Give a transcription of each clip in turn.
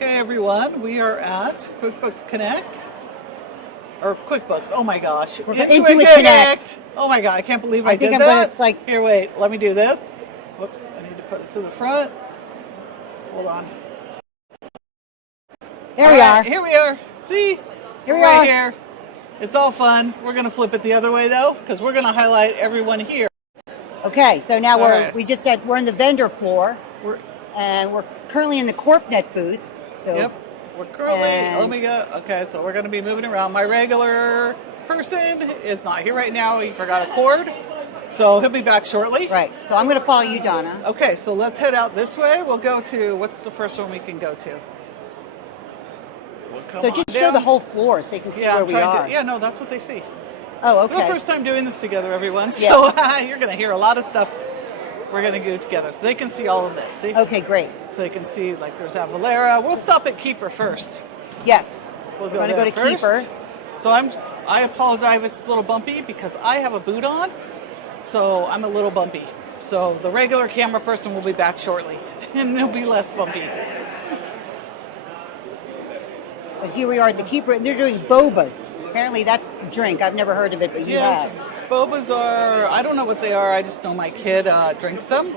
Okay, everyone, we are at QuickBooks Connect, or QuickBooks. Oh my gosh, We're Intuit Connect. Oh my god, I can't believe I think did I'm that. gonna, it's like, Here, wait, let me do this. Whoops, I need to put it to the front. Hold on. there we are. Here we are. See? Here we right are. Here. It's all fun. We're gonna flip it the other way though, because we're gonna highlight everyone here. Okay, so now right. we just said we're in the vendor floor, and we're currently in the CorpNet booth. So yep, we're currently Okay, so we're gonna be moving around. My regular person is not here right now. He forgot a cord, so he'll be back shortly. Right. So I'm gonna follow you, Donna. Okay, so let's head out this way. We'll go to, what's the first one we can go to? So just show the whole floor so you can see where we are. Yeah, no, that's what they see. Oh, okay. It's the first time doing this together, everyone. Yeah. So you're going to hear a lot of stuff we're going to do together. So they can see all of this, see? Okay, great. So you can see, like, there's Avalera. We'll stop at Keeper first. Yes. We're going to go to first. Keeper. So I apologize if it's a little bumpy because I have a boot on, so I'm a little bumpy. So the regular camera person will be back shortly, and it'll be less bumpy. But here we are at the Keeper, and they're doing bobas. Apparently that's a drink. I've never heard of it, but you have. Bobas are, I don't know what they are. I just know my kid drinks them.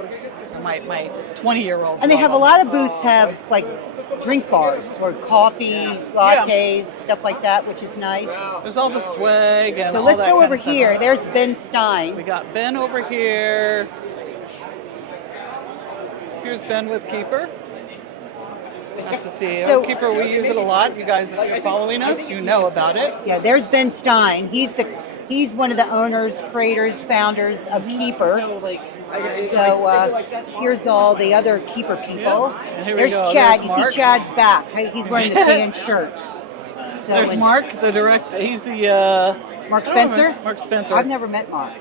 My 20-year-old. And they have a lot of booths have like drink bars or coffee, lattes, stuff like that, which is nice. There's all the swag and so all let's that go kind over of stuff. here. There's Ben Stein. We got Ben over here. Here's Ben with Keeper. That's the CEO. So, Keeper, we use it a lot. You guys, if you're following us, you know about it. Yeah, there's Ben Stein. He's one of the owners, creators, founders of Keeper. So here's all the other Keeper people. There's Chad. You see Chad's back. He's wearing the tan shirt. So there's Mark, the director. He's the Mark Spencer. Mark Spencer. I've never met Mark.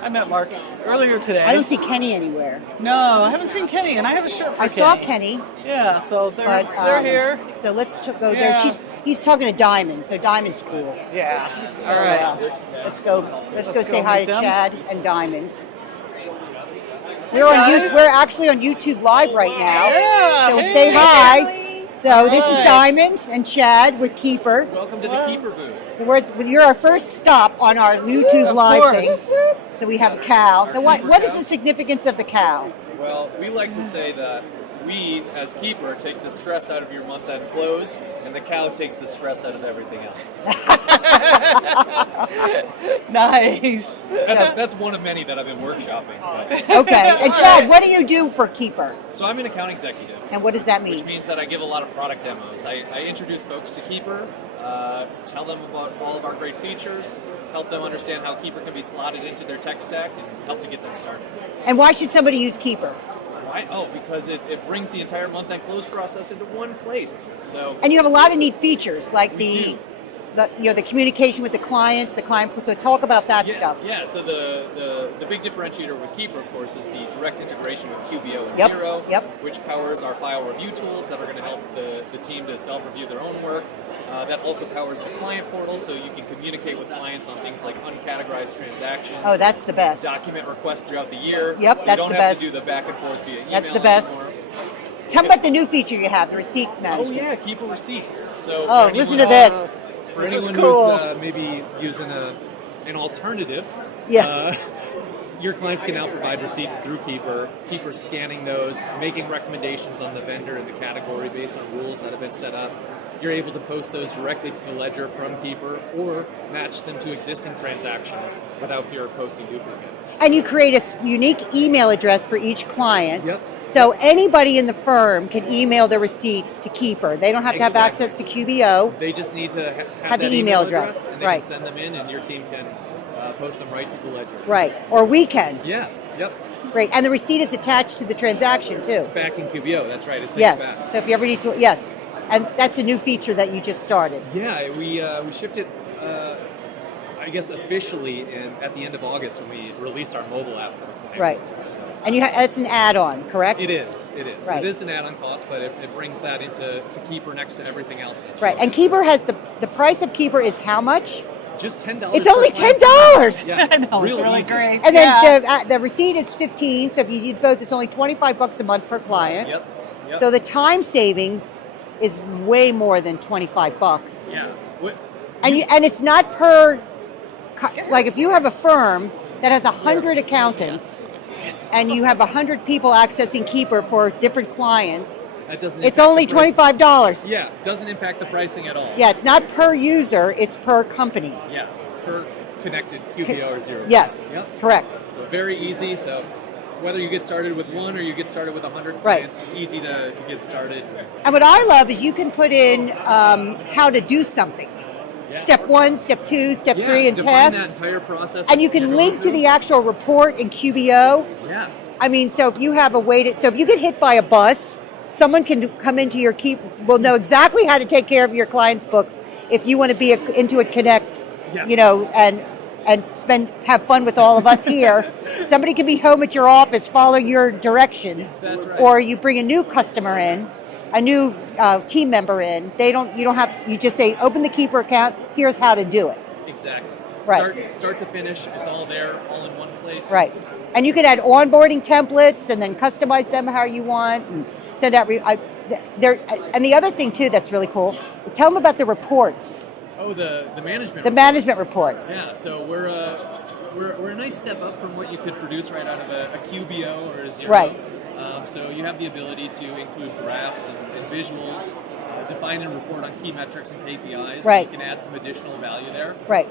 I met Mark earlier today. I don't see Kenny anywhere. No, I haven't seen Kenny, and I have a shirt for Kenny. I saw Kenny. Yeah, so they're here. So let's go there. He's talking to Diamond, so Diamond's cool. Yeah. So, all right. Let's go say hi to Chad and Diamond. Hey, we're actually on YouTube Live right now. Yeah. So say hi. So this is Diamond and Chad with Keeper. Welcome to the Keeper booth. You're our first stop on our YouTube Live thing. So we have a cow. Now, what is the significance of the cow? Well, we like to say that we, as Keeper, take the stress out of your month-end close, and the cow takes the stress out of everything else. Nice. That's one of many that I've been workshopping. But. Okay. And Chad, what do you do for Keeper? So I'm an account executive. And what does that mean? Which means that I give a lot of product demos. I introduce folks to Keeper, tell them about all of our great features, help them understand how Keeper can be slotted into their tech stack, and help to get them started. And why should somebody use Keeper? Why? Oh, because it brings the entire month-end close process into one place. So. And you have a lot of neat features, like the communication with the clients, So talk about that stuff. Yeah. So the big differentiator with Keeper, of course, is the direct integration with QBO and Xero, which powers our file review tools that are going to help the team to self-review their own work. That also powers the client portal, so you can communicate with clients on things like uncategorized transactions. Oh, that's the best. Document requests throughout the year. Yep, so that's the best. You don't have to do the back and forth via email. That's the best. Anymore. Tell me about the new feature you have, the receipt management. Oh yeah, Keeper receipts. So listen to this. For This is anyone cool. who's maybe using an alternative, your clients can now provide receipts through Keeper. Keeper scanning those, making recommendations on the vendor and the category based on rules that have been set up. You're able to post those directly to the ledger from Keeper or match them to existing transactions without fear of posting duplicates. And you create a unique email address for each client. Yep. So anybody in the firm can email their receipts to Keeper. They don't have to have access to QBO. They just need to have the that email address. and they can send them in, and your team can post them right to the ledger. Right. Or we can. Yeah. Yep. Great. And the receipt is attached to the transaction too. Back in QBO. That's right. It's back. So if you ever need to, and that's a new feature that you just started. Yeah, we shipped it, I guess, officially at the end of August when we released our mobile app for the client. Right. So, and it's an add-on, correct? It is. Right. It is an add-on cost, but it brings that into Keeper next to everything else. Right. And Keeper has the price of Keeper is how much? Just $10. It's only $10. Yeah, I know, it's really great. And then the receipt is $15. So if you do both, it's only $25 a month per client. Yep. So the time savings is way more than $25. Yeah. And it's not per, like if you have a firm that has 100 accountants and you have 100 people accessing Keeper for different clients, it's only $25. Yeah, doesn't impact the pricing at all. Yeah, it's not per user, it's per company. Yeah, per connected QBO or zero. Yes, yep. Correct. So very easy. So whether you get started with one or you get started with 100 clients, easy to get started. And what I love is you can put in how to do something. Yeah. Step 1, step 2, step 3 in tasks. That entire process. And you can link to the actual report in QBO. Yeah. I mean, so if you have a way to, so if you get hit by a bus, someone can come into your will know exactly how to take care of your client's books if you want to be Intuit Connect, you know, and have fun with all of us here. Somebody can be home at your office, follow your directions. That's right. Or you bring a new customer in, a new team member in. You just say, open the Keeper account, here's how to do it. Exactly. Right. Start to finish, it's all there, all in one place. Right. And you can add onboarding templates and then customize them how you want and send out. And the other thing too that's really cool, tell them about the reports. Oh, the management. The management reports. Yeah. So we're a nice step up from what you could produce right out of a QBO or a zero. Right. So you have the ability to include graphs and visuals, define and report on key metrics and KPIs. Right. So you can add some additional value there. Right.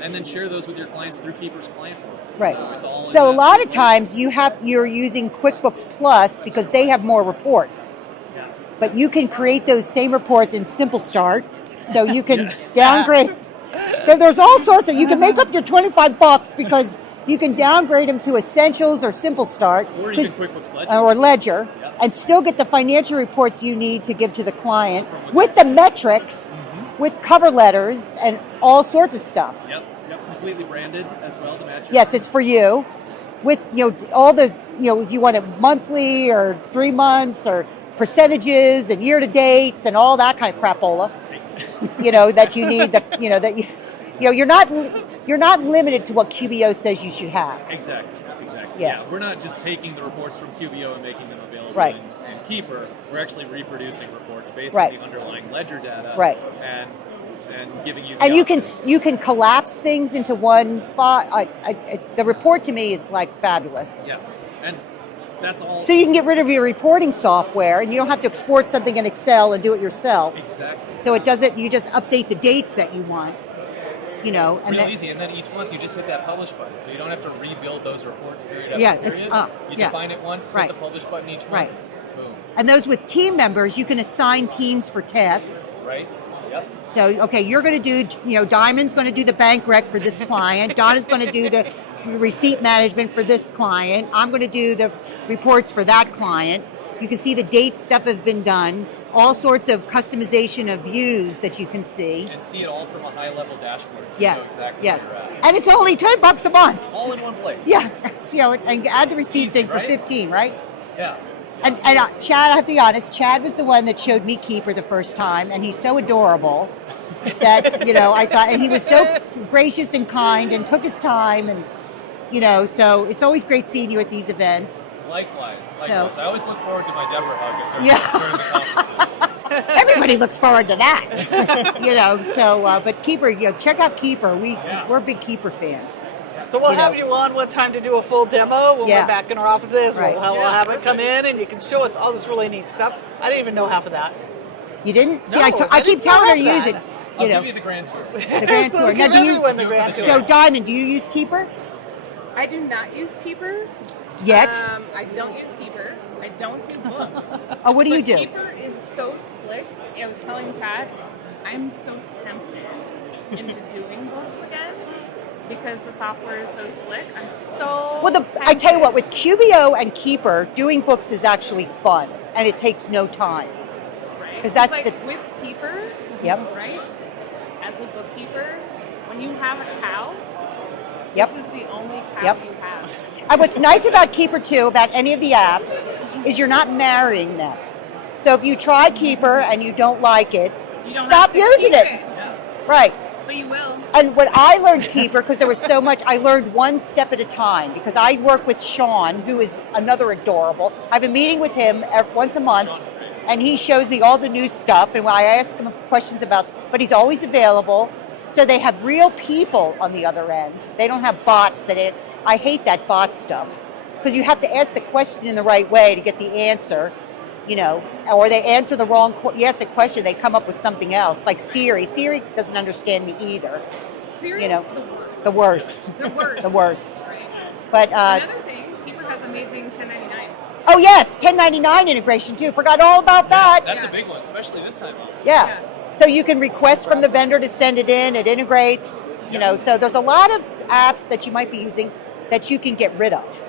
And then share those with your clients through Keeper's client portal. Right. So a lot of times you're using QuickBooks Plus because they have more reports. Yeah. But you can create those same reports in Simple Start. So you can downgrade. So there's all sorts of, you can make up your $25 because you can downgrade them to Essentials or Simple Start. Or even QuickBooks Ledger. Or Ledger. Yep. And still get the financial reports you need to give to the client with the metrics, with cover letters and all sorts of stuff. Yep. Completely branded as well to match. Yes, it's for you. With all the if you want it monthly or 3 months or percentages and year to dates and all that kind of crapola. That you need you're not limited to what QBO says you should have. Exactly. Yeah. We're not just taking the reports from QBO and making them available in Keeper. We're actually reproducing reports based on the underlying ledger data. Right. And giving you. And you can collapse things into one file. The report to me is like fabulous. Yeah. And that's all. So you can get rid of your reporting software, and you don't have to export something in Excel and do it yourself. Exactly. So it doesn't. You just update the dates that you want. And real easy. And then each month you just hit that publish button, so you don't have to rebuild those reports period after period. It's up. You define it once, hit the publish button each month. Right. Boom. And those with team members, you can assign teams for tasks. Right. Yep. So, okay, you're going to do, Diamond's going to do the bank rec for this client. Donna's going to do the receipt management for this client. I'm going to do the reports for that client. You can see the date stuff has been done. All sorts of customization of views that you can see. And see it all from a high-level dashboard. So yes. And it's only $10 a month. All in one place. Yeah. And add the receipts in for 15, right? Yeah. And Chad, I have to be honest, Chad was the one that showed me Keeper the first time, and he's so adorable that, I thought, and he was so gracious and kind and took his time, and, so it's always great seeing you at these events. Likewise. So, I always look forward to my Deborah hug during the conferences. Everybody looks forward to that, but Keeper, check out Keeper. We're big Keeper fans. So we'll have you on one time to do a full demo when we're back in our offices. Right. We'll have it come in and you can show us all this really neat stuff. I didn't even know half of that. You didn't? See, No, I keep telling her to use it. I'll give you the grand tour. The grand tour. Now, do grand tour. So, Diamond, do you use Keeper? I do not use Keeper. Yet? I don't use Keeper. I don't do books. Oh, what do you do? Keeper is so slick. I was telling Chad, I'm so tempted into doing books again because the software is so slick. I'm so I tell you what, with QBO and Keeper, doing books is actually fun, and it takes no time. Right. Because that's with Keeper, right? As a bookkeeper, when you have a cow, this is the only cow you have. And what's nice about Keeper too, about any of the apps, is you're not marrying them. So if you try Keeper and you don't like it, stop using it. Yeah. Right. But you will. And when I learned Keeper, because there was so much, I learned one step at a time, because I work with Sean, who is another adorable. I have a meeting with him once a month. and he shows me all the new stuff, and I ask him questions about, but he's always available. So they have real people on the other end. They don't have bots I hate that bot stuff, because you have to ask the question in the right way to get the answer, or they answer the wrong, you ask a question, they come up with something else, like Siri. Siri doesn't understand me either. Siri's the worst. The worst. The worst. Right. But another thing, Keeper has amazing 1099s. Oh yes, 1099 integration too. Forgot all about that. That's a big one, especially this time of year. Yeah. So you can request from the vendor to send it in. It integrates. So there's a lot of apps that you might be using that you can get rid of.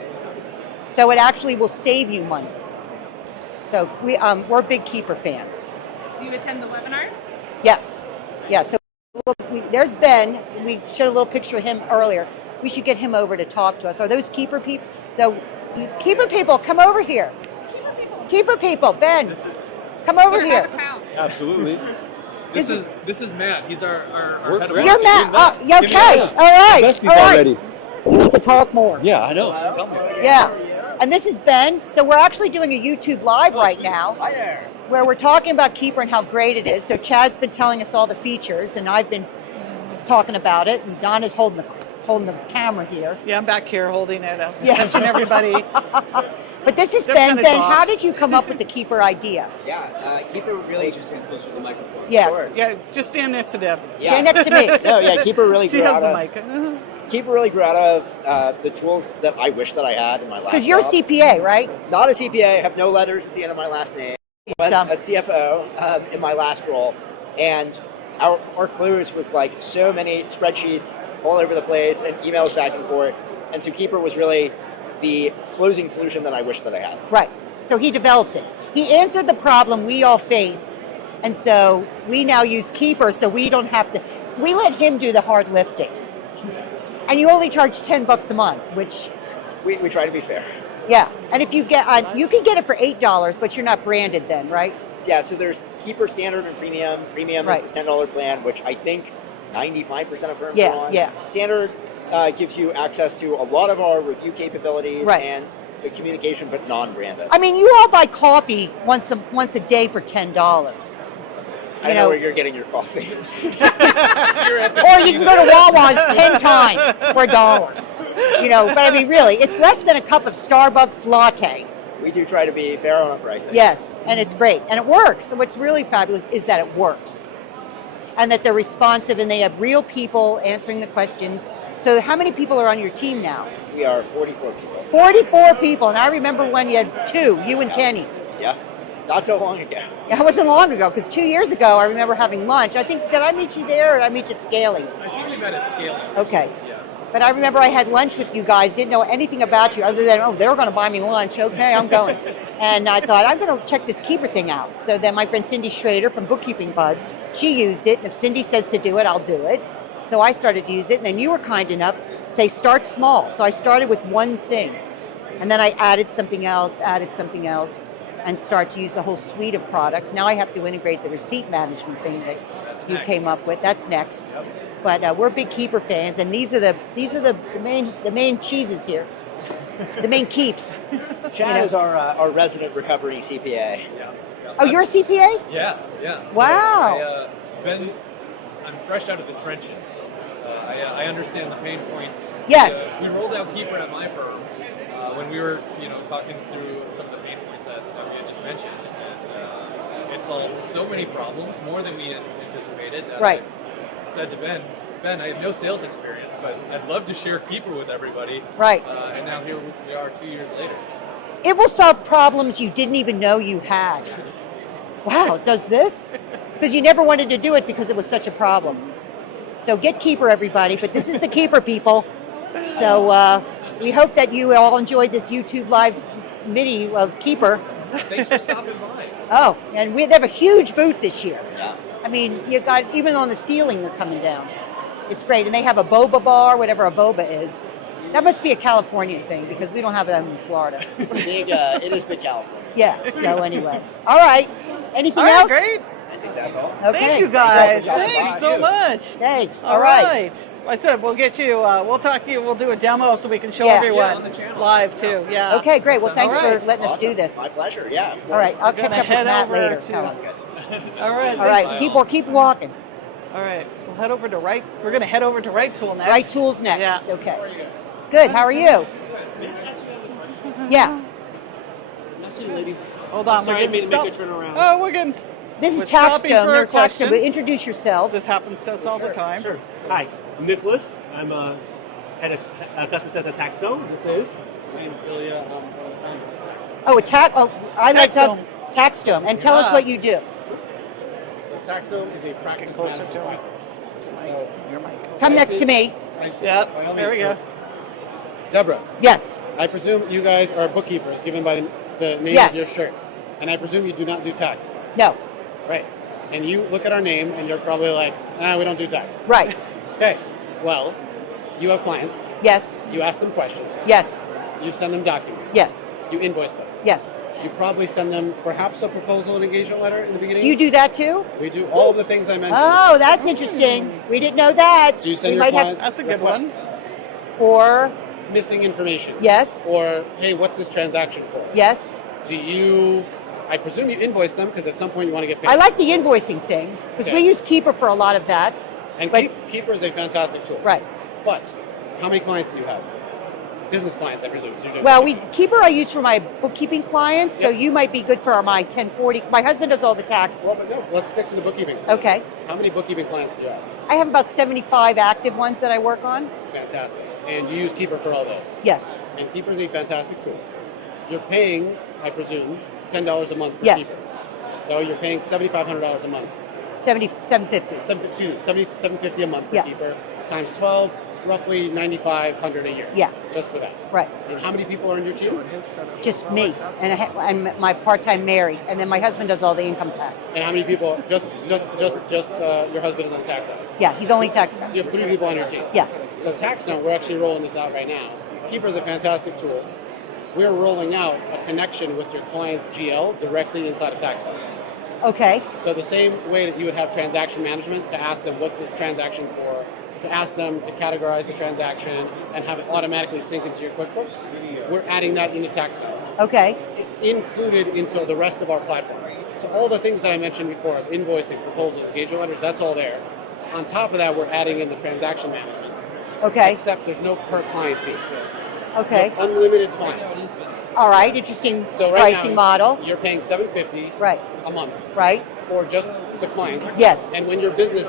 So it actually will save you money. So we're big Keeper fans. Do you attend the webinars? Yes. Yeah. So there's Ben. We showed a little picture of him earlier. We should get him over to talk to us. Are those Keeper people? Keeper people, come over here. Keeper people, Ben, come over here. Absolutely. This is Matt. He's our head of You're Matt. Oh, okay. All right. Besties All right. already. We need to talk more. Yeah, I know. Tell me. Yeah. And this is Ben. So we're actually doing a YouTube Live right now where we're talking about Keeper and how great it is. So Chad's been telling us all the features, and I've been talking about it, and Donna's holding the camera here. Yeah, I'm back here holding it up. Yeah. Attention, everybody. But this is They're Ben. kinda Ben, tops. how did you come up with the Keeper idea? Yeah, Keeper really just stand closer to the microphone. Yeah. Sure. Yeah, just stand next to Deb. Stand next to me. No, yeah, Keeper really She grew has out the of mic. Keeper really grew out of the tools that I wish that I had in my last. Because you're a job. CPA, right? Not a CPA. I have no letters at the end of my last name. But a CFO in my last role, and our clues was like so many spreadsheets all over the place and emails back and forth. And so Keeper was really the closing solution that I wish that I had. Right. So he developed it. He answered the problem we all face. And so we now use Keeper so we don't have to, we let him do the hard lifting. And you only charge $10 a month, which... We try to be fair. Yeah. And if you get, you can get it for $8, but you're not branded then, right? Yeah, so there's Keeper Standard and Premium. Premium is the $10 plan, which I think 95% of firms are on. Yeah. Standard gives you access to a lot of our review capabilities and the communication, but non-branded. I mean, you all buy coffee once a day for $10. I know where you're getting your coffee. Or you can go to Wawa's 10 times for $1. But I mean, really, it's less than a cup of Starbucks latte. We do try to be fair on our pricing. Yes, and it's great. And it works. So what's really fabulous is that it works. And that they're responsive and they have real people answering the questions. So how many people are on your team now? We are 44 people. 44 people. And I remember when you had 2, you and Kenny. Yeah, not so long ago. Yeah, it wasn't long ago, because 2 years ago, I remember having lunch. I think, did I meet you there or did I meet you at Scaling? I think we met at Scaling. Okay. Yeah. But I remember I had lunch with you guys, didn't know anything about you other than, they were going to buy me lunch. Okay, I'm going. And I thought, I'm going to check this Keeper thing out. So then my friend Cindy Schrader from Bookkeeping Buds, she used it. And if Cindy says to do it, I'll do it. So I started to use it. And then you were kind enough to say, start small. So I started with one thing. And then I added something else, and start to use the whole suite of products. Now I have to integrate the receipt management thing that you came up with. That's next. Yep. But we're big Keeper fans, and these are the main cheeses here, the main keeps. Chad is our resident recovering CPA. Yeah. Oh, you're a CPA? Yeah. Wow. I'm fresh out of the trenches. I understand the pain points. Yes. We rolled out Keeper at my firm when we were, talking through some of the pain points that we had just mentioned, and it solved so many problems, more than we had anticipated. Right. I said to Ben, I have no sales experience, but I'd love to share Keeper with everybody. Right. And now here we are 2 years later. So. It will solve problems you didn't even know you had. Wow, it does this? Because you never wanted to do it because it was such a problem. So get Keeper, everybody. But this is the Keeper, people. So we hope that you all enjoyed this YouTube Live mini of Keeper. Thanks for stopping by. Oh, and they have a huge booth this year. Yeah. I mean, you got, even on the ceiling, they're coming down. It's great. And they have a boba bar, whatever a boba is. That must be a California thing, because we don't have that in Florida. It's a big, it is big California. Yeah, so anyway. All right. Anything else? Great. I think that's all. Okay. Thank you guys. Thank you. Thanks so much. Thanks. All right. I said we'll get you. We'll talk to you. We'll do a demo so we can show Yeah. everyone on the channel. live too. Yeah. Okay, great. Well, thanks All right. for letting us do this. My pleasure. Yeah. All right, I'll We're gonna catch up with head Matt over later. to- Helen. All right. All right, keep walking. All right. We'll head over to Right. We're gonna head over to RightTool next. RightTool's next. Yeah. Okay. Good. How are you? Yeah. Hold on. Sorry, I We're didn't getting mean to make stopped. a turnaround. Oh, we're getting. This is We're stopping TaxDome. for They're a question. TaxDome. But introduce yourselves. This happens to us all the time. Sure. Hi, I'm Nicholas. I'm head of customer success at TaxDome. This is. My name is Ilya. I'm one of the founders of TaxDome. I like TaxDome. TaxDome. And tell us Yeah. what you do. So TaxDome is a practice closer management to me. platform. So Your mic. Come next to me. Yeah. by all There we means, go. Deborah, Yes. I presume you guys are bookkeepers, given by the name Yes. of your shirt, and I presume you do not do tax, No. right? And you look at our name, and you're probably like, we don't do tax. Right. Okay. Well, you have clients. Yes. You ask them questions. Yes. You send them documents. Yes. You invoice them. Yes. You probably send them perhaps a proposal and engagement letter in the beginning. Do you do that too? We do all of the things I mentioned. Oh, that's interesting. We didn't know that. Do you send we your might clients That's a good one. requests for missing information? yes. Or, hey, what's this transaction for? Yes. Do you, I presume you invoice them because at some point you want to get paid. I like the invoicing thing because we Okay. use Keeper for a lot of that. And but- Keeper is a fantastic tool. Right. But how many clients do you have? Business clients, I presume. So you're doing Well, bookkeeping. Keeper I use for my bookkeeping clients, so Yep. you might be good for my 1040. My husband does all the tax. Well, but no, let's stick to the bookkeeping. Okay. How many bookkeeping clients do you have? I have about 75 active ones that I work on. Fantastic. And you use Keeper for all those. Yes. And Keeper is a fantastic tool. You're paying, I presume, $10 a month for Yes. Keeper. So you're paying $7,500 a month. 750. $750 a month for Yes. Keeper times 12, roughly $9,500 a year. Yeah. Just for that. Right. And how many people are in your team? Just me and my part-time Mary, and then my husband does all the income tax. And how many people? Just your husband is on the tax side. Yeah, he's only tax guy. So you have 3 people on your team. Yeah. So TaxDome, we're actually rolling this out right now. Keeper is a fantastic tool. We're rolling out a connection with your client's GL directly inside of TaxDome. Okay. So the same way that you would have transaction management to ask them what's this transaction for, to ask them to categorize the transaction and have it automatically sync into your QuickBooks, we're adding that into TaxDome, Okay. included into the rest of our platform. So all the things that I mentioned before, invoicing, proposals, engagement letters, that's all there. On top of that, we're adding in the transaction management. Okay. Except there's no per client fee. Okay. Unlimited clients. All right. Interesting So right pricing now, model. you're paying $750 Right. a month Right. for just the clients. Yes. And when your business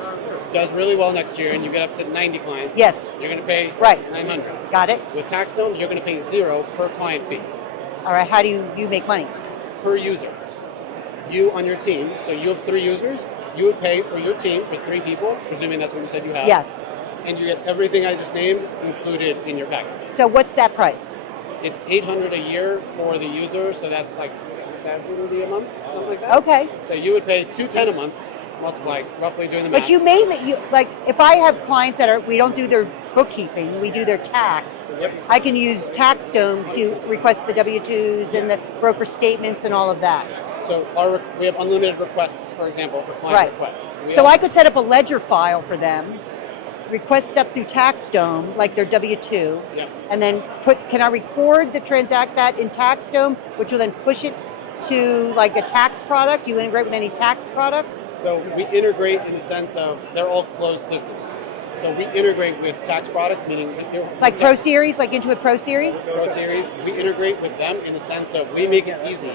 does really well next year and you get up to 90 clients, Yes. you're going to pay Right. $900. Got it. With TaxDome, you're going to pay 0 per client fee All right. How do you make money? per user. You on your team, so you have 3 users, you would pay for your team for 3 people, presuming that's what you said you have. Yes. And you get everything I just named included in your package. So what's that price? It's $800 a year for the user, so that's like $70 a month, something like that. Okay. So you would pay $210 a month, multiply roughly doing the math. But you mainly like if I have clients that we don't do their bookkeeping, we do their tax. Yep. I can use TaxDome to request the W-2s and the broker statements and all of that. So we have unlimited requests, for example, for client Right. requests. So I could set up a ledger file for them, request stuff through TaxDome, like their W-2, Yep. and then can I record that in TaxDome, which will then push it to like a tax product? Do you integrate with any tax products? So we integrate in the sense of they're all closed systems. So we integrate with tax products, meaning Like Pro Series, like Intuit Pro Series? Pro Series. We integrate with them in the sense of we make it easy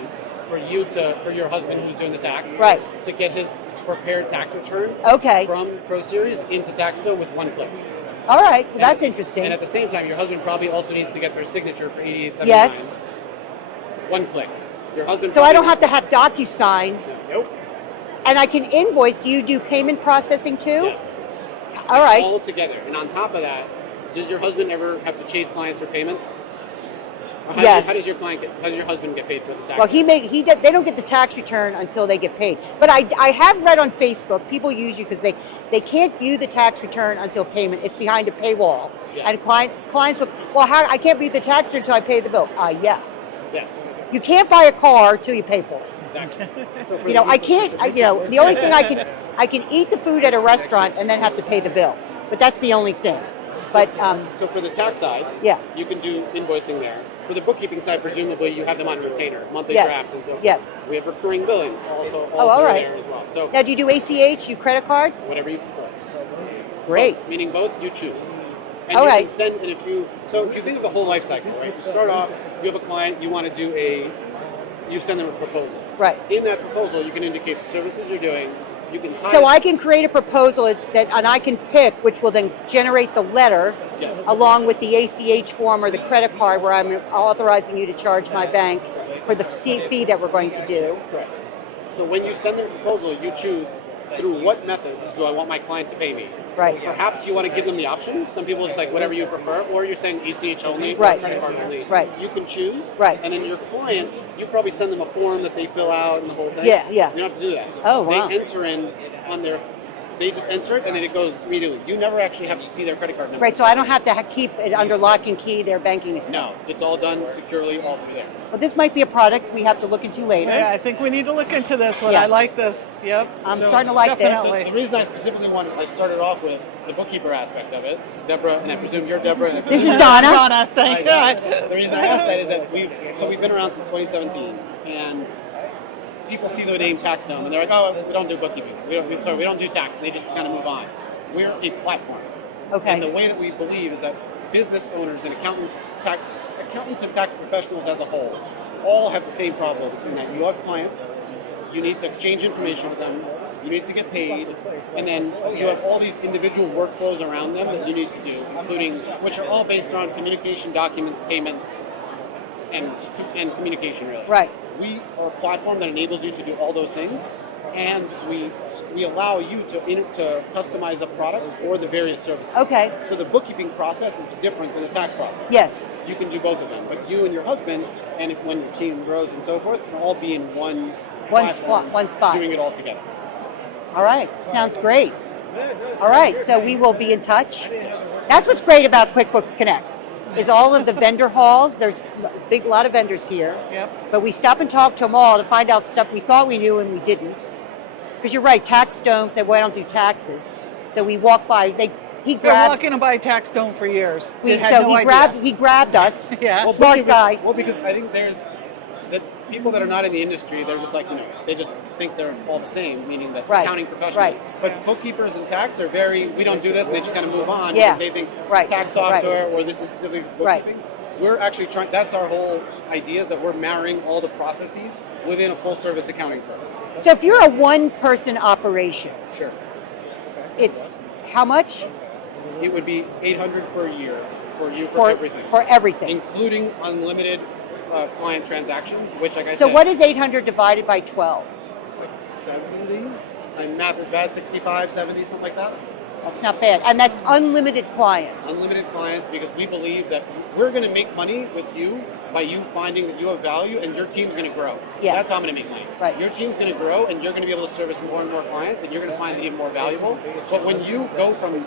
for your husband who's doing the tax, Right. to get his prepared tax return Okay. from Pro Series into TaxDome with one click. All right. Well, that's And interesting. at the same time, your husband probably also needs to get their signature for $88.79. Yes. One click. Your husband. So I probably don't have to have DocuSign, Nope. and I can invoice. Do you do payment processing too? Yes. All right. All together. And on top of that, does your husband ever have to chase clients for payment? Or Yes. How does your husband get paid for the tax? Well, they don't get the tax return until they get paid. But I have read on Facebook, people use you because they can't view the tax return until payment. It's behind a paywall. Yes. And clients look, well, how I can't view the tax return until I pay the bill. Yeah. Yes. You can't buy a car till you pay for it. Exactly. So You know, I can't. You know, the only thing I can eat the food at a restaurant and then have to pay the bill, but that's the only thing. But so for the tax side, yeah, you can do invoicing there. For the bookkeeping side, presumably you have them on retainer, monthly yes, draft, and so yes. we have recurring billing also all right. there as well. So Now, do you do ACH? You credit cards? whatever you prefer. Great. Both, meaning both, you choose. And All you right. can send, and if you think of the whole life cycle, right? You start off, you have a client, you want to do you send them a proposal. Right. In that proposal, you can indicate the services you're doing. You can tie So I can create a proposal and I can pick, which will then generate the letter, Yes. along with the ACH form or the credit card, where I'm authorizing you to charge my bank for the fee that we're going to do. Correct. So when you send the proposal, you choose through what methods do I want my client to pay me. Right. Perhaps you want to give them the option. Some people just like whatever you prefer, or you're saying ACH only, Right. or credit card only. Right. You can choose. Right. And then your client, you probably send them a form that they fill out and the whole thing. Yeah, yeah. You don't have to do that. Oh, wow. They enter in on their, they just enter it and then it goes immediately. You never actually have to see their credit card number. Right, so I don't have to keep it under lock and key, their banking account. No, it's all done securely all through there. Well, this might be a product we have to look into later. Yeah, I think we need to look into this one. Yes. I like this. Yep. I'm starting to like this. definitely. The reason I specifically I started off with the bookkeeper aspect of it, Deborah, and I presume you're Deborah. And This is Donna. Donna, thank God. The reason I asked that is that we've been around since 2017, and people see the name TaxDome and they're like, oh, we don't do bookkeeping. We don't do tax, and they just kind of move on. We're a platform. Okay. And the way that we believe is that business owners and accountants and tax professionals as a whole all have the same problems in that you have clients, you need to exchange information with them, you need to get paid, and then you have all these individual workflows around them that you need to do, including, which are all based on communication, documents, payments, and communication, really. Right. We are a platform that enables you to do all those things, and we allow you to customize the product for the various services. Okay. So the bookkeeping process is different than the tax process. Yes. You can do both of them, but you and your husband, and when your team grows and so forth, can all be in one spot. doing it all together. All right, sounds great. All right, so we will be in touch. That's what's great about QuickBooks Connect, is all of the vendor halls. There's a lot of vendors here. Yep. But we stop and talk to them all to find out stuff we thought we knew and we didn't. Because you're right, TaxDome said, well, I don't do taxes. So we walk by, he Been grabbed, walking to buy TaxDome for years. he Had no idea. grabbed us. Yeah. Well, Smart guy. Well, because I think there's that people that are not in the industry, they're just like, they just think they're all the same, meaning that Right, accounting professionals. right. But bookkeepers and tax are we don't do this, and they just kind of move on Yeah, because they think right, tax software or this is specifically Right. bookkeeping. We're actually that's our whole idea, is that we're marrying all the processes within a full service accounting firm. So if you're a one-person operation, Sure. it's how much? It would be $800 for a year for you for everything. For everything. Including unlimited client transactions, which, like I So said, what is 800 divided by 12? it's like 70. My math is bad. 65, 70, something like that. That's not bad. And that's unlimited clients. Unlimited clients, because we believe that we're going to make money with you by you finding that you have value, and your team's going to grow. Yeah. That's how I'm going to make money. Right. Your team's going to grow, and you're going to be able to service more and more clients, and you're going to find it even more valuable. But when you go from,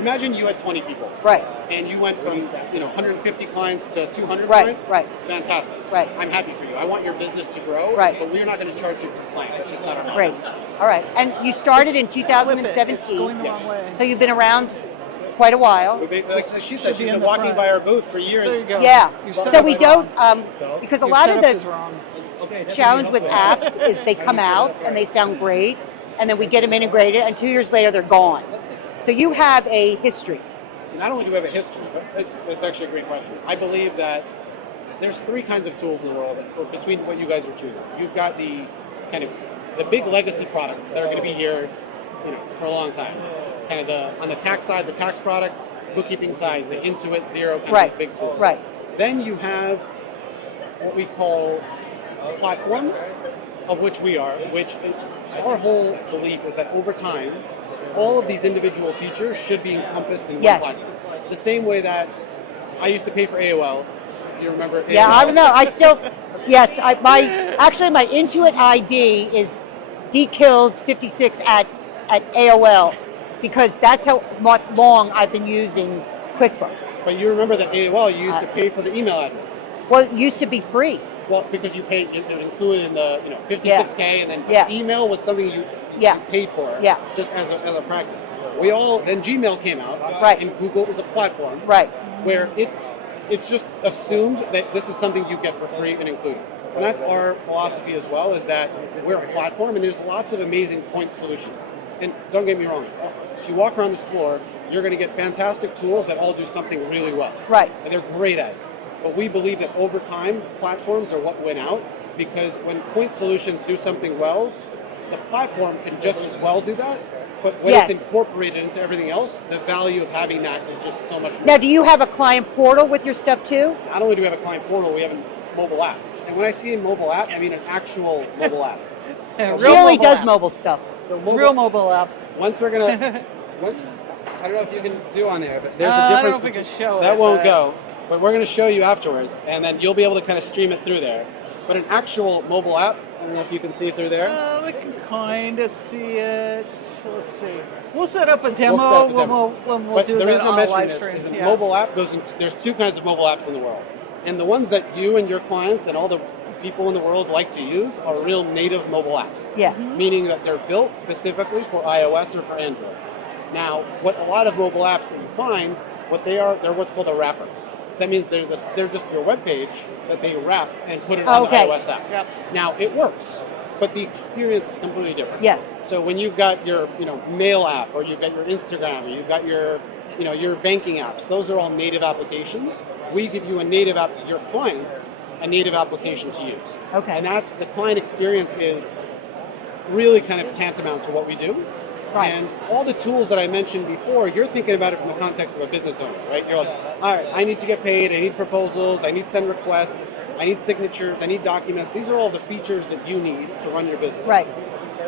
imagine you had 20 people. Right. And you went from 150 clients to 200 Right, clients. right. Fantastic. Right. I'm happy for you. I want your business to grow. Right. But we're not going to charge you per client. That's just not our model. Great. All right. And you started in Flip it. It's going 2017. the wrong way. So you've been around quite a while. Like she Should said, she's be in been the walking front. by our booth for years. There you go. Yeah. Your So setup we is don't, wrong. because a Your lot of setup is the wrong. challenge with apps is they come out and they sound great, and then we get them integrated, and 2 years later they're gone. So you have a history. So not only do we have a history, but it's actually a great question. I believe that there's three kinds of tools in the world between what you guys are choosing. You've got the kind of the big legacy products that are going to be here, for a long time. Kind of on the tax side, the tax products, bookkeeping side, so Intuit, Xero, kind Right. of those big tools. Right. Then you have what we call platforms, of which we are, which our whole belief is that over time, all of these individual features should be encompassed in one Yes. platform. The same way that I used to pay for AOL, if you remember AOL. Yeah, I don't know. I still, yes, my Intuit ID is dkills56 at AOL, because that's how long I've been using QuickBooks. But you remember that AOL, you used to pay for the email address. Well, it used to be free. Well, because you paid, it included in the 56K, and then email was something you paid for, just as a practice. Then Gmail came out, and Google was a platform, where it's just assumed that this is something you get for free and included. And that's our philosophy as well, is that we're a platform, and there's lots of amazing point solutions. And don't get me wrong, if you walk around this floor, you're going to get fantastic tools that all do something really well. And they're great at it. But we believe that over time, platforms are what win out, because when point solutions do something well, the platform can just as well do that. But when it's incorporated into everything else, the value of having that is just so much more. Now, do you have a client portal with your stuff too? Not only do we have a client portal, we have a mobile app. And when I see a mobile app, I mean an actual mobile app. She only does mobile stuff. So real mobile apps. Once we're going to... I don't know if you can do on there, but there's a I difference. don't know if we can show that it. Won't go. But we're going to show you afterwards, and then you'll be able to kind of stream it through there. But an actual mobile app, I don't know if you can see it through there. We can kind of see it. Let's see. We'll set up a demo when we'll do the reason that I'm on a mentioning live this stream. is the mobile app goes into, there's two kinds of mobile apps in the world. And the ones that you and your clients and all the people in the world like to use are real native mobile apps. Meaning that they're built specifically for iOS or for Android. Now, what a lot of mobile apps that you find, they're what's called a wrapper. So that means they're just your web page that they wrap and put it on the iOS app. Now, it works, but the experience is completely different. So when you've got your mail app, or you've got your Instagram, or you've got your your banking apps, those are all native applications. We give you a native app, your clients, a native application to use. And that's the client experience is really kind of tantamount to what we do. And all the tools that I mentioned before, you're thinking about it from the context of a business owner, right? You're like, all right, I need to get paid, I need proposals, I need send requests, I need signatures, I need documents. These are all the features that you need to run your business.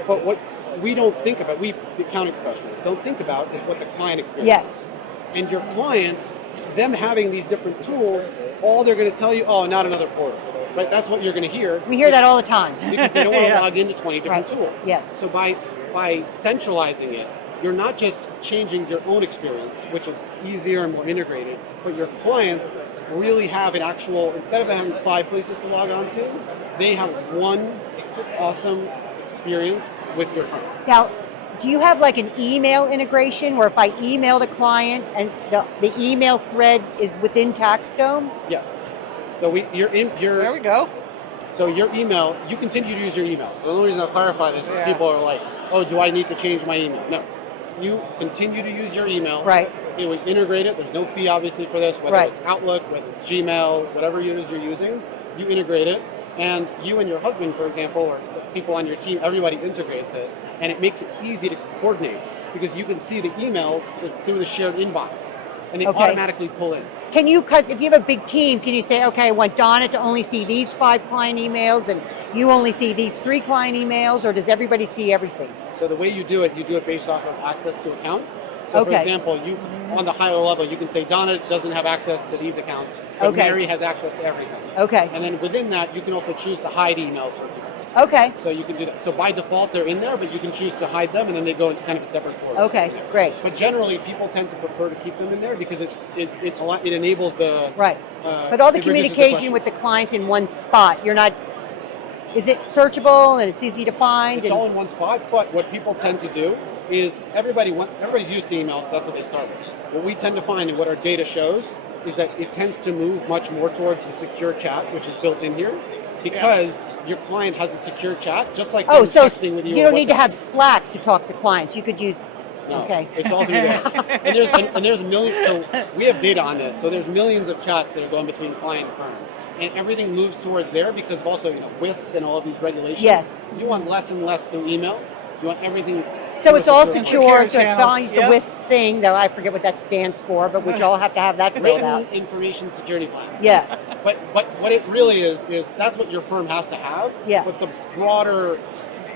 But what we don't think about, we accounting professionals don't think about, is what the client experience is. And your client, them having these different tools, all they're going to tell you, oh, not another portal. Right? That's what you're going to hear. We hear that all the time. Because they don't want to log into 20 different tools. So by centralizing it, you're not just changing your own experience, which is easier and more integrated, but your clients really have an actual, instead of having 5 places to log on to, they have one awesome experience with your firm. Now, do you have like an email integration where if I emailed a client and the email thread is within TaxDome? Yes. So there we go. So your email, you continue to use your email. So the only reason I'll clarify this is people are like, oh, do I need to change my email? No. You continue to use your email. It will integrate it. There's no fee, obviously, for this, whether it's Outlook, whether it's Gmail, whatever it is you're using, you integrate it. And you and your husband, for example, or the people on your team, everybody integrates it. And it makes it easy to coordinate because you can see the emails through the shared inbox. And they automatically pull in. Can you, because if you have a big team, can you say, okay, I want Donna to only see these 5 client emails and you only see these 3 client emails, or does everybody see everything? So the way you do it based off of access to account. So for example, you on the higher level, you can say Donna doesn't have access to these accounts, but Mary has access to everything. And then within that, you can also choose to hide emails from people. So you can do that. So by default, they're in there, but you can choose to hide them, and then they go into kind of a separate portal. Great. But generally, people tend to prefer to keep them in there because it enables the But all the communication with the clients in one spot. You're not. Is it searchable and it's easy to find? It's all in one spot. But what people tend to do is everybody's used to email because that's what they start with. What we tend to find and what our data shows is that it tends to move much more towards the secure chat, which is built in here, because your client has a secure chat, just like so texting with you. You don't need to have Slack to talk to clients. You could use. No, it's all through there. and there's millions. So we have data on this. So there's millions of chats that are going between client and firm, and everything moves towards there because of also WISP and all of these regulations. You want less and less through email. You want everything. So it's all secure, so it follows the WISP thing, though I forget what that stands for, but we all have to have that filled out. Written Information Security Plan. Yes. But what it really is that's what your firm has to have. But the broader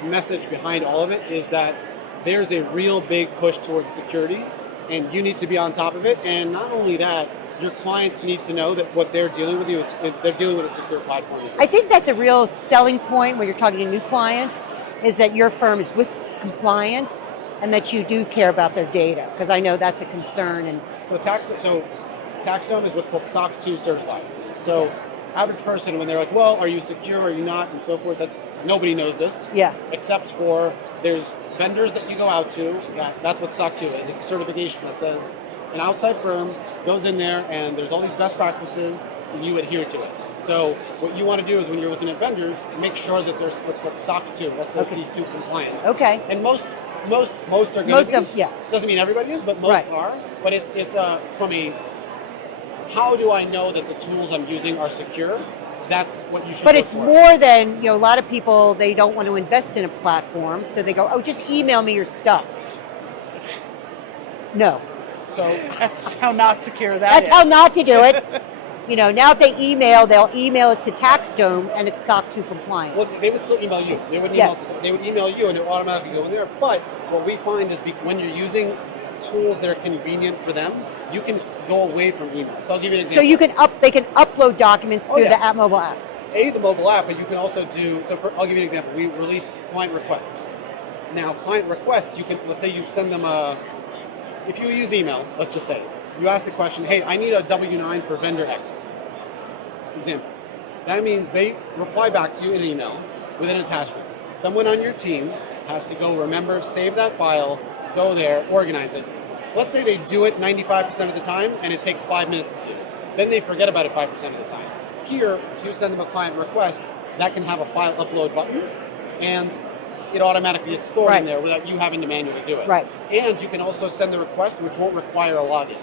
message behind all of it is that there's a real big push towards security, and you need to be on top of it. And not only that, your clients need to know that what they're dealing with is they're dealing with a secure platform as well. I think that's a real selling point when you're talking to new clients, is that your firm is WISP compliant and that you do care about their data, because I know that's a concern. And So TaxDome is what's called SOC 2 certified. So average person, when they're like, well, are you secure, are you not, and so forth, nobody knows this. Yeah. Except for there's vendors that you go out to. That's what SOC 2 is. It's a certification that says an outside firm goes in there and there's all these best practices and you adhere to it. So what you want to do is when you're looking at vendors, make sure that there's what's called SOC 2, SOC 2 compliant. Okay. And most are going to be. Doesn't mean everybody is, but most are. But it's from a, how do I know that the tools I'm using are secure? That's what you should. But it's more than, a lot of people, they don't want to invest in a platform, so they go, oh, just email me your stuff. No. So that's how not secure That's how not to do it. Now if they email, they'll email it to TaxDome and it's SOC 2 compliant. Well, they would still email you. They would email you and it would automatically go in there. But what we find is when you're using tools that are convenient for them, you can go away from email. So I'll give you an example. So they can upload documents through the mobile app. The mobile app, but you can also do, I'll give you an example. We released client requests. Now, client requests, let's say you send them if you use email, let's just say, you ask the question, hey, I need a W-9 for vendor X. Example. That means they reply back to you in an email with an attachment. Someone on your team has to go remember, save that file, go there, organize it. Let's say they do it 95% of the time and it takes 5 minutes to do. Then they forget about it 5% of the time. Here, if you send them a client request, that can have a file upload button and it automatically gets stored in there without you having to manually do it. Right. And you can also send the request which won't require a login.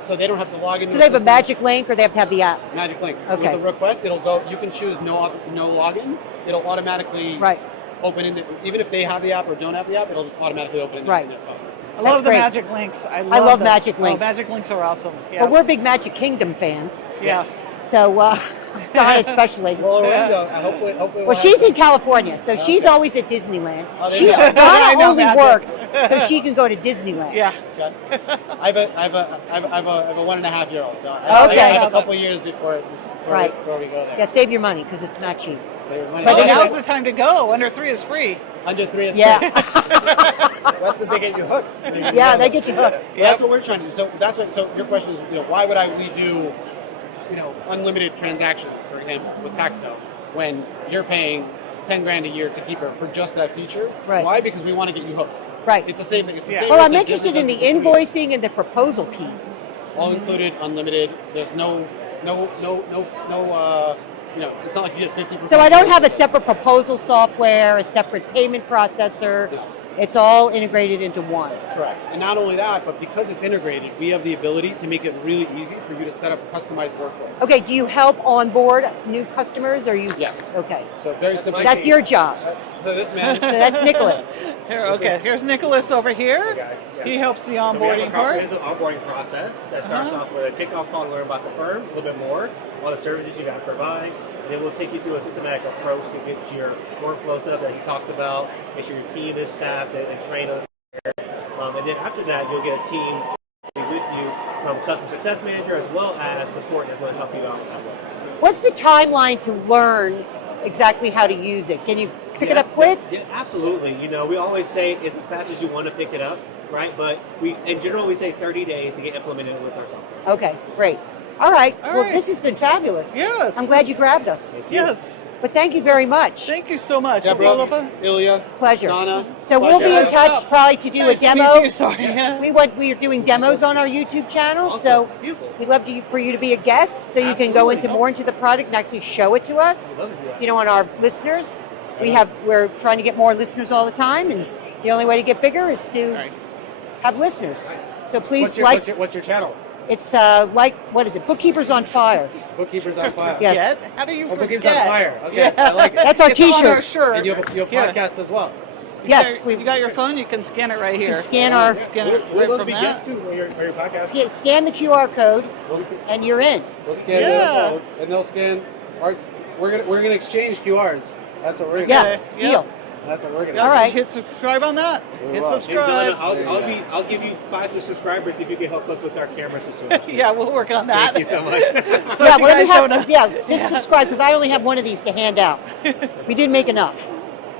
So they don't have to log in. So they have a magic link or they have to have the app? Magic link. Okay. With the request, it'll go, you can choose no login. It'll automatically open in, even if they have the app or don't have the app, it'll just automatically open in their phone. I love the magic links. I love magic links. Oh, magic links are awesome. Yeah. Well, we're big Magic Kingdom fans. Yes. So, Donna especially. Well, Orlando, hopefully well, she's in California, so she's always at Disneyland. Donna only works so she can go to Disneyland. Yeah. Okay. I have a 1.5-year-old, so I have a couple of years before we go there. Yeah, save your money because it's not cheap. But now's the time to go. Under 3 is free. Under 3 is free. That's because they get you hooked. They get you hooked. Well, that's what we're trying to do. So your question is, why would we do, unlimited transactions, for example, with TaxDome, when you're paying $10,000 a year to keep her for just that feature? Right. Why? Because we want to get you hooked. Right. It's the same thing. Well, I'm interested in the invoicing and the proposal piece. All included, unlimited. There's no. It's not like you get 50%. So I don't have a separate proposal software, a separate payment processor. Yeah. It's all integrated into one. Correct. And not only that, but because it's integrated, we have the ability to make it really easy for you to set up customized workflows. Okay, do you help onboard new customers or you? Yes. Okay. So very simple. That's your job. So this man. So that's Nicholas. Here's Nicholas over here. He helps the onboarding part. So we have a comprehensive onboarding process that starts off with a kickoff call to learn about the firm, a little bit more, all the services you guys provide, and then we'll take you through a systematic approach to get your workflow set up that he talked about, make sure your team is staffed and trained on and then after that, you'll get a team with you from customer success manager as well as support that's going to help you out as well. What's the timeline to learn exactly how to use it? Can you pick it up quick? Yeah, absolutely. We always say it's as fast as you want to pick it up, right? But in general, we say 30 days to get implemented with our software. Okay, great. All right. Well, this has been fabulous. Yes. I'm glad you grabbed us. Yes. But thank you very much. Thank you so much. Deborah, Ilya, pleasure. Donna. So we'll be in touch probably to do a demo. To meet you. Sorry. We are doing demos on our YouTube channel, so we'd love for you to be a guest, so you can go more into the product and actually show it to us. On our listeners. We're trying to get more listeners all the time, and the only way to get bigger is to have listeners. So please what's your channel? It's what is it? Bookkeepers on Fire. Bookkeepers on Fire. Yes. How do you forget? Bookkeepers on Fire. Okay, I like it. That's our T-shirt. On our shirt. And you have a podcast as well. Yes. You got your phone, you can scan it right here. You can scan our... Scan it right from that. Your podcast. Scan the QR code, and you're in. We'll scan yours, and they'll scan we're gonna exchange QRs. That's what we're gonna do. Deal. That's what we're gonna do. All right. Hit subscribe on that. Hit subscribe. I'll give you 5 subscribers if you can help us with our camera situation. Yeah, we'll work on that. Thank you so much. Just subscribe because I only have one of these to hand out. We didn't make enough.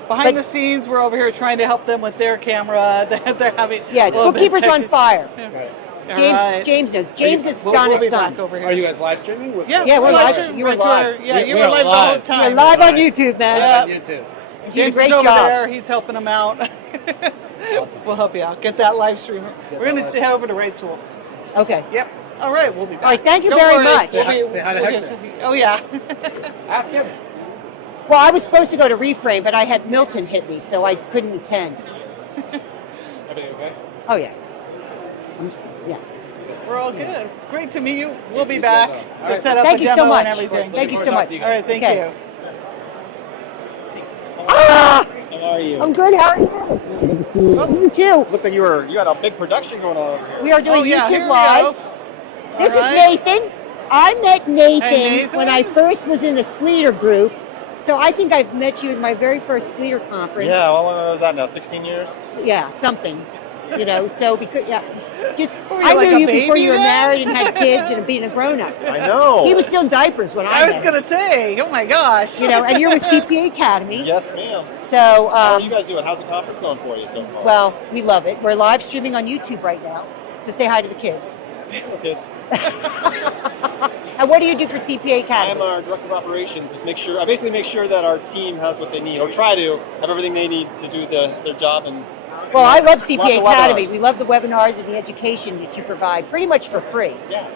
Behind the scenes, we're over here trying to help them with their camera. They're having Bookkeepers on Fire. Right. James knows. James is We'll Donna's be son. back over here. Are you guys live streaming? Yeah, we're live. You were live. Yeah, you We were are live the live. whole time. You're live on YouTube, man. On YouTube. You did a James great is over job. there. He's helping him out. Awesome. We'll help you out. Get that live stream. We're going to head over to RightTool. Okay. Yep. All right, we'll be back. All right, thank you Don't very worry. much. Say hi to We'll Hector. Oh, yeah. Ask him. Well, I was supposed to go to Reframe, but I had Milton hit me, so I couldn't attend. Everything okay? Oh, yeah. Yeah. We're all good. Great to meet you. We'll be back All to right. set up Thank a you demo so much. and everything. Thank you so much. All right, thank Okay. you. Ah! How are you? I'm good. How are you? You too. Looks like you had a big production going on over here. We are doing Oh, yeah, here YouTube we Live. go. This All is right. Nathan. I met Nathan, Hey, Nathan. when I first was in the Sleater group. So I think I've met you at my very first Sleater conference. Yeah, how long was that now? 16 years? Yeah, something. You know, so because just Were you I like knew a you before baby you were then? married and had kids and being a grown up. I know. He was still in diapers when I I was met going him. to say, oh my gosh. You know, and you're with CPA Academy. Yes, ma'am. So, How are you guys doing? How's the conference going for you so far? well, we love it. We're live streaming on YouTube right now. So say hi to the kids. It's, And what do you do for CPA I'm Academy? our director of operations. I basically make sure that our team has what they need, or try to have everything they need to do their job. And Well, I love lots CPA of Academy. webinars. We love the webinars and the education that you provide, pretty much for free. Yeah,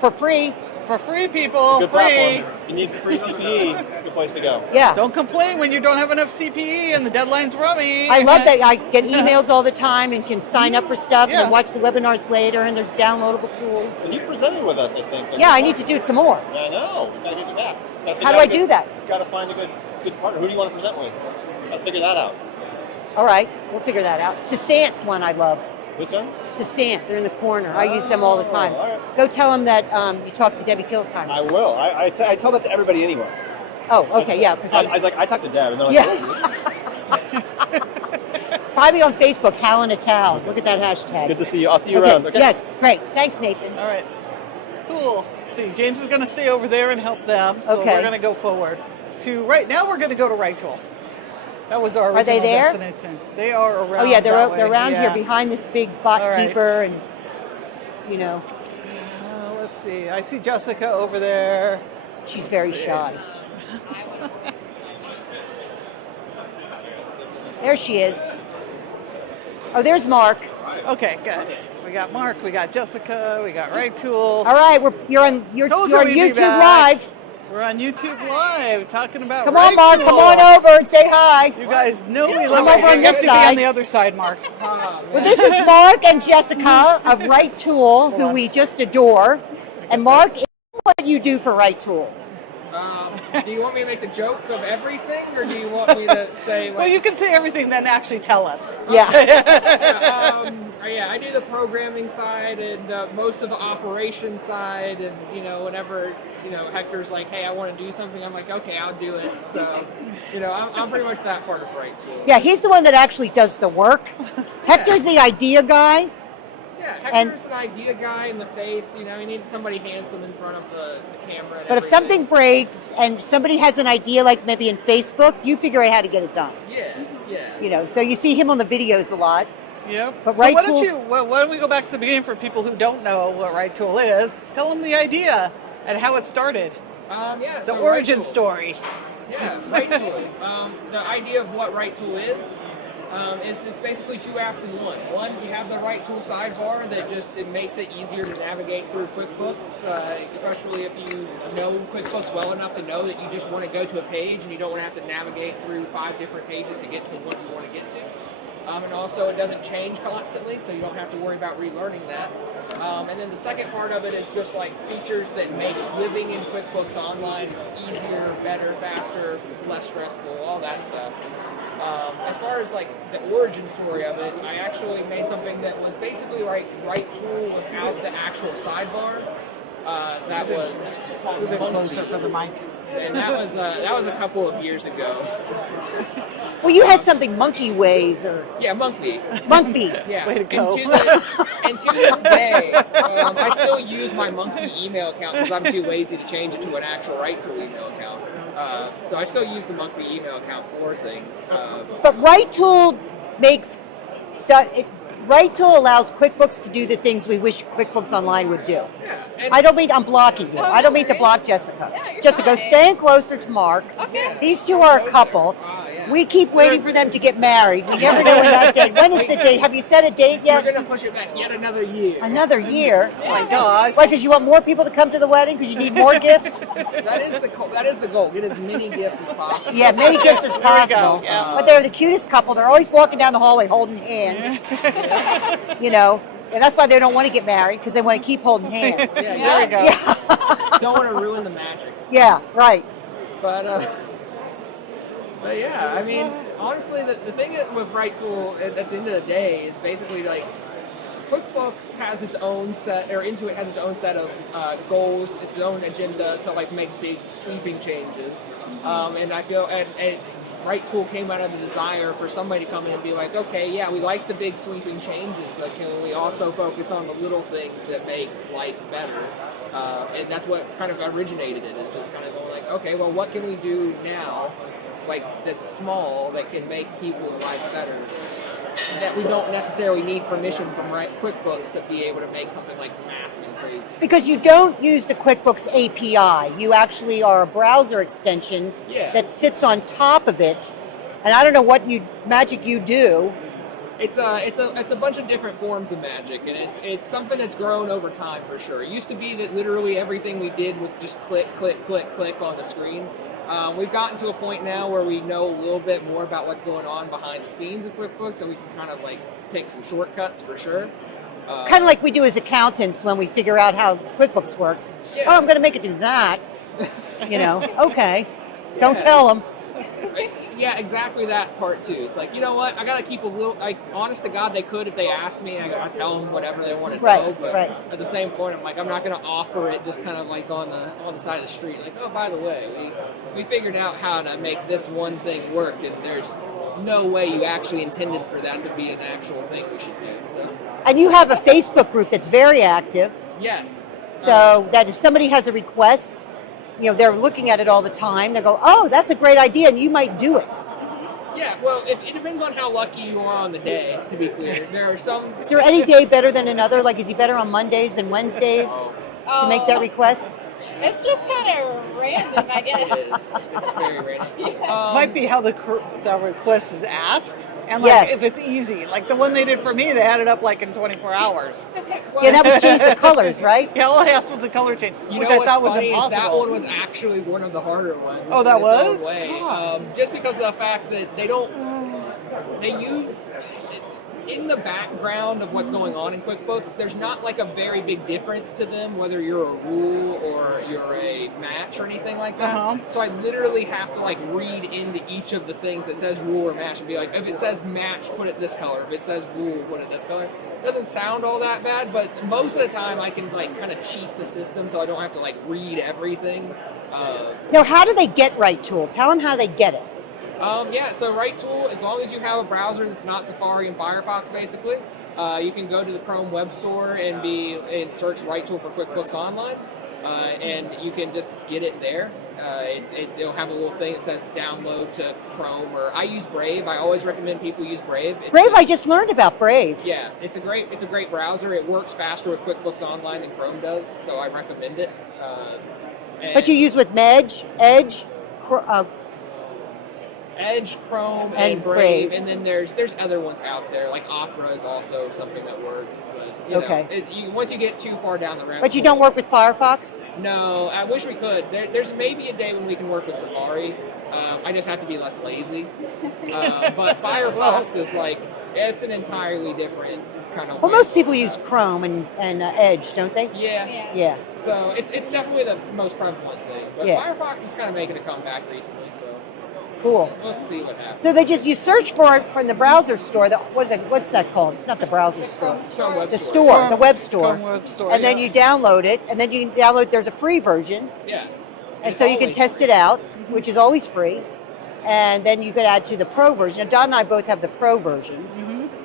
For free, For free, people. good Free. platform. You need free CPE. It's a good place to go. yeah. Don't complain when you don't have enough CPE and the deadline's rummy. I love that I get emails all the time and can sign up for stuff and Yeah. then watch the webinars later, and there's downloadable tools. And you presented with us, I think. Yeah, I need to do it some more. I know. We gotta get you back. How do I do that? You gotta find a good partner. Who do you want to present with? Gotta figure that out. All right, we'll figure that out. Sesant's one I love. Which one? Sesant, they're in the corner. I use them all the time. all right. Go tell them that you talked to Debbie Kilsheimer. I will. I tell that to everybody anyway. Oh, okay, yeah. Because I was like, I talked to Deb, and they're like, Yeah. Find me on Facebook, Hal in a Towel. Look at that hashtag. good to see you. I'll see you Okay, around. Okay. yes, great. Thanks, Nathan. All right. Cool. Let's see, James is going to stay over there and help them. So Okay. we're going to go forward to right now. We're going to go to RightTool. That was our Are they original there? destination. They are around. Oh yeah, that they're way. around here Yeah. behind this big bot All right. keeper, and you know Let's see. I see Jessica over there. she's very shy. There she is. Oh, there's Mark. Okay, good. We got Mark. We got Jessica. We got RightTool. All right, you're on Told you're you on we'd be YouTube back. Live. We're on YouTube Live talking about. Come on, Mark. RightTool. Come on over and say hi. You guys know we I'm love over it. on You this have to be side. on the other side, Mark. Well, this is Mark and Jessica of RightTool, who we just adore. And Mark, what you do for RightTool? Do you want me to make the joke of everything, or do you want me to say like? Well, you can say everything, then actually tell us. Yeah. Yeah, I do the programming side and most of the operation side, and whenever Hector's like, hey, I want to do something, I'm like, okay, I'll do it. So, I'm pretty much that part of RightTool. Yeah, he's the one that actually does the work. Hector's the idea guy. Yeah, And- Hector's an idea guy in the face. You need somebody handsome in front of the camera. And But if everything. something breaks and somebody has an idea, like maybe in Facebook, you figure out how to get it done. Yeah. So you see him on the videos a lot. Yep. But So RightTool- why don't we go back to the beginning for people who don't know what RightTool is? Tell them the idea and how it started. Yeah. The so origin RightTool- story. Yeah, RightTool. The idea of what RightTool is it's basically two apps in one. One, you have the RightTool sidebar that it makes it easier to navigate through QuickBooks, especially if you know QuickBooks well enough to know that you just want to go to a page and you don't want to have to navigate through 5 different pages to get to what you want to get to. And also it doesn't change constantly, so you don't have to worry about relearning that. And then the second part of it is just like features that make living in QuickBooks Online easier, better, faster, less stressful, all that stuff. As far as like the origin story of it, I actually made something that was basically RightTool without the actual sidebar. That was called Move it Monkey. closer for the mic. And that was a couple of years ago. Well, you had something Monkey Ways or Yeah, Monkey. Monkey. Yeah. Way to go. And to this day, I still use my Monkey email account because I'm too lazy to change it to an actual RightTool email account. So I still use the Monkey email account for things. But RightTool makes RightTool allows QuickBooks to do the things we wish QuickBooks Online would do. Yeah. And I don't mean I'm blocking you. Oh, I don't no mean to worries. block Jessica. Yeah, you're Jessica, fine. stand closer to Mark. Okay. These two are a couple. Yeah. We keep waiting for them to get married. We never know when that date. When is the date? Have you set a date We're yet? going to push it back yet another year. Another year. Oh my gosh. Why? Because you want more people to come to the wedding? Because you need more gifts? That is the goal. Get as many gifts as possible. Yeah, many gifts as There we go, possible. yeah. But they're the cutest couple. They're always walking down the hallway holding hands. You know, and that's why they don't want to get married, because they want to keep holding hands. Yeah, There we go. Yeah. Don't want to ruin the magic. Yeah, right. But yeah, I mean, honestly, the thing with RightTool at the end of the day is basically like QuickBooks has its own set, or Intuit has its own set of goals, its own agenda to like make big sweeping changes. And I feel and RightTool came out of the desire for somebody to come in and be like, okay, yeah, we like the big sweeping changes, but can we also focus on the little things that make life better? And that's what kind of originated it, is just kind of going like, okay, well, what can we do now, like that's small, that can make people's lives better, that we don't necessarily need permission from QuickBooks to be able to make something like massive and crazy. Because you don't use the QuickBooks API. You actually are a browser extension Yeah. that sits on top of it. And I don't know what magic you do. It's a bunch of different forms of magic, and it's something that's grown over time for sure. It used to be that literally everything we did was just click, click, click, click on the screen. We've gotten to a point now where we know a little bit more about what's going on behind the scenes of QuickBooks, so we can kind of like take some shortcuts for sure. Kind of like we do as accountants when we figure out how QuickBooks works. Yeah. Oh, I'm going to make it do that. You know, okay. Don't Yeah. tell them. Yeah, exactly that part too. It's like, you know what, I gotta keep a little, like, honest to God, they could if they asked me, I gotta tell them whatever they want to Right, know, but right. at the same point, I'm like, I'm not gonna offer it just kind of like on the side of the street, like, oh, by the way, we figured out how to make this one thing work, and there's no way you actually intended for that to be an actual thing we should do, so. And you have a Facebook group that's very active. Yes. So that if somebody has a request, you know, they're looking at it all the time. They go, oh, that's a great idea, and you might do it. Yeah, well, it depends on how lucky you are on the day, to be clear. There are some... Is there any day better than another? Like, is he better on Mondays than Wednesdays to make that request? It's just kind of random, I guess. It's very random. Might be how the request is asked, and Yes. if it's easy. Like the one they did for me, they had it up like in 24 hours. Yeah, that was change the colors, right? Yeah, all I asked was the color change, You which know I what's thought was funny is impossible. that one was actually one of the harder ones. Oh, that in its own was? way. God. Just because of the fact that they use in the background of what's going on in QuickBooks, there's not like a very big difference to them whether you're a rule or you're a match or anything like that. Uh-huh. So I literally have to like read into each of the things that says rule or match and be like, if it says match, put it this color. If it says rule, put it this color. It doesn't sound all that bad, but most of the time I can like kind of cheat the system so I don't have to like read everything. Now, how do they get RightTool? Tell them how they get it. Yeah, so RightTool, as long as you have a browser that's not Safari and Firefox, basically, you can go to the Chrome Web Store and search RightTool for QuickBooks Online, and you can just get it there. It'll have a little thing that says download to Chrome, or I use Brave. I always recommend people use Brave. Brave, I just learned about Brave. Yeah, it's a great browser. It works faster with QuickBooks Online than Chrome does, so I recommend it. But you use with Edge, Edge, Chrome, and and Brave, Brave. and then there's other ones out there, like Opera is also something that works. But, you Okay. know, once you get too far down the rabbit But you hole- don't work with Firefox? No, I wish we could. There's maybe a day when we can work with Safari. I just have to be less lazy. But Firefox is like, it's an entirely different kind of Well, way. most people use Chrome and Edge, don't they? Yeah. Yeah. So it's definitely the most prevalent thing. But Yeah. Firefox is kind of making a comeback recently, so Cool. we'll see what happens. So you search for it from the browser store. What's that called? It's not the browser store. Chrome Web The Store. store, the web store. Chrome Web Store, And then yeah. you download it, and then you can download. There's a free version, Yeah. and It's so you can always test free. it out, which is always free. And then you could add to the pro version. Now, Don and I both have the pro version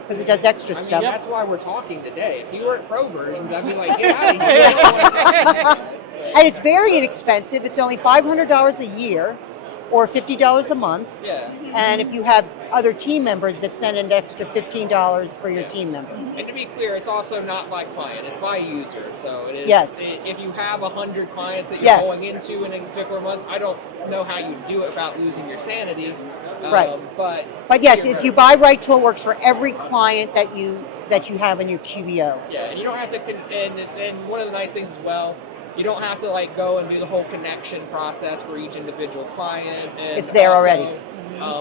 because it does extra I mean, stuff. that's why we're talking today. If you were at Pro versions, I'd be like, get out of here. I don't wanna talk to you guys. And it's very inexpensive. It's only $500 a year, or $50 a month. Yeah. And if you have other team members that send an extra $15 for your team member. And to be clear, it's also not by client; it's by user. So it is. Yes. If you have 100 clients that you're Yes. going into in a particular month, I don't know how you do it without losing your sanity. Right. But yes, if you buy RightTool, it works for every client that you have in your QBO. Yeah, and you don't have to. And one of the nice things as well, you don't have to like go and do the whole connection process for each individual client. And It's there also, already.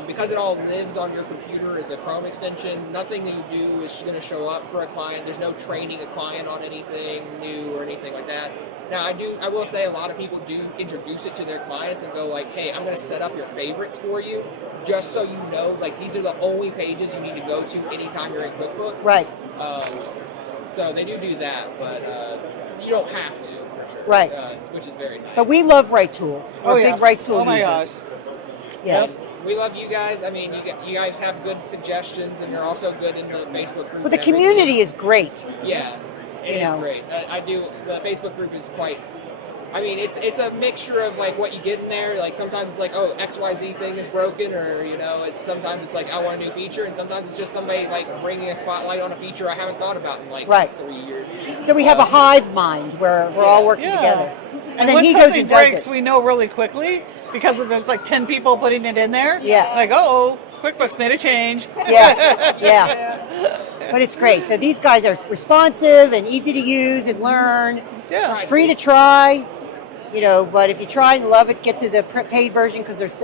Because it all lives on your computer as a Chrome extension, nothing that you do is going to show up for a client. There's no training a client on anything new or anything like that. Now, I will say a lot of people do introduce it to their clients and go like, hey, I'm going to set up your favorites for you, just so you know, like these are the only pages you need to go to anytime you're in QuickBooks. Right. So they do that, but you don't have to, for sure. Right. Which is very nice. But we love RightTool. We're big yes. RightTool Oh my users. gosh. Yeah. Yep. We love you guys. I mean, you guys have good suggestions, and you're also good in the Facebook group. Well, the community is great. Yeah, it is great. I do. The Facebook group is quite. I mean, it's a mixture of like what you get in there. Like sometimes it's like, oh, XYZ thing is broken, or sometimes it's like I want a new feature, and sometimes it's just somebody like bringing a spotlight on a feature I haven't thought about in like 3 years. So we have a hive mind where we're all working together, and then when he goes something and does breaks, it. we know really quickly because if there's like 10 people putting it in there. Yeah. Like, oh, QuickBooks made a change. Yeah. But it's great. So these guys are responsive and easy to use and learn. Yeah. Free to try. But if you try and love it, get to the paid version because there's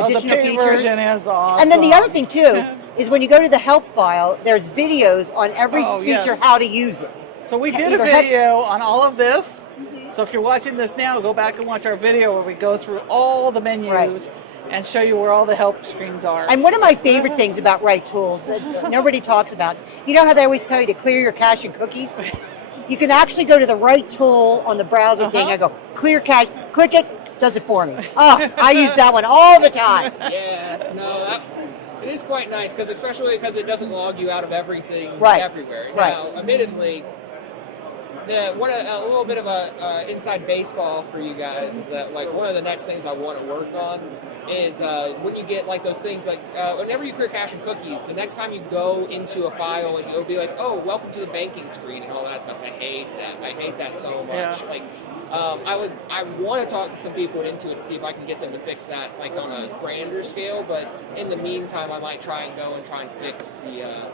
additional the paid features. version is awesome. And then the other thing too is when you go to the help file, there's videos on every feature yes. how to use it. So we did a video on all of this. So if you're watching this now, go back and watch our video where we go through all the menus and show you where all the help screens are. And one of my favorite things about RightTools that nobody talks about, you know how they always tell you to clear your cache and cookies? You can actually go to the RightTool on the browser thing and go, clear cache, click it, does it for me. Oh, I use that one all the time. Yeah, no, it is quite nice, especially because it doesn't log you out of everything everywhere. Right. Now, admittedly, a little bit of a inside baseball for you guys is that like one of the next things I want to work on is when you get like those things like whenever you clear cache and cookies, the next time you go into a file and you'll be like, oh, welcome to the banking screen and all that stuff. I hate that so much. Yeah. Like I want to talk to some people in Intuit to see if I can get them to fix that like on a grander scale, but in the meantime I might try and fix the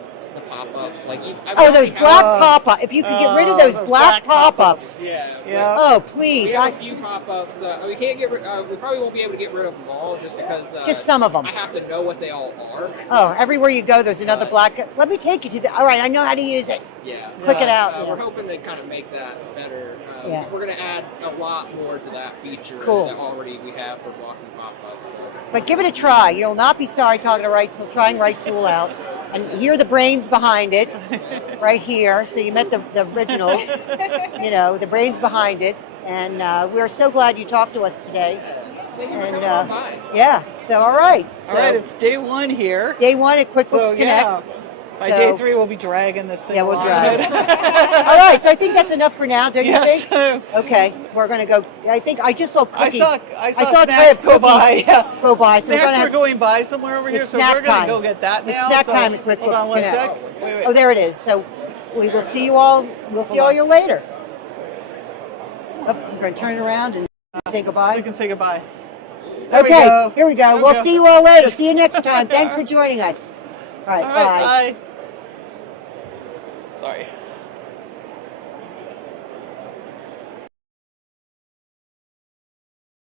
pop-ups. Like those black pop-ups. If you could get rid of those black pop-ups. Yeah. Oh, please. We have a few pop-ups. We can't get. We probably won't be able to get rid of them all, just because. Just some of them. I have to know what they all are. Oh, everywhere you go, there's another black. Let me take you to the. All right, I know how to use it. Yeah. Click it out. We're hoping to kind of make that better. We're going to add a lot more to that feature that already we have for blocking pop-ups. So. But give it a try. You'll not be sorry trying RightTool out. And here are the brains behind it, right here. So you met the originals, the brains behind it. And we're so glad you talked to us today. Thank you for coming on by. Yeah, so all right. So, all right, it's day 1 here. Day 1 at QuickBooks Connect. By day 3, we'll be dragging this thing. Yeah, we'll along. drag it. All right, so I think that's enough for now, don't you think? Yes. Okay, we're going to go. I think I just saw cookies. I saw a tray snacks of go cookies by. go by. So Snacks we're are going by somewhere over here, it's so snack we're going time. to go get that now. It's snack time at Hold QuickBooks on one Connect. sec. Wait. Oh, there it is. So we will see you all. We'll see all you later. Oh, we're going to turn it around and say goodbye. We can say goodbye. Okay, here we go. We'll see you all later. See you next time. Thanks for joining us. All right, bye. Bye. Sorry.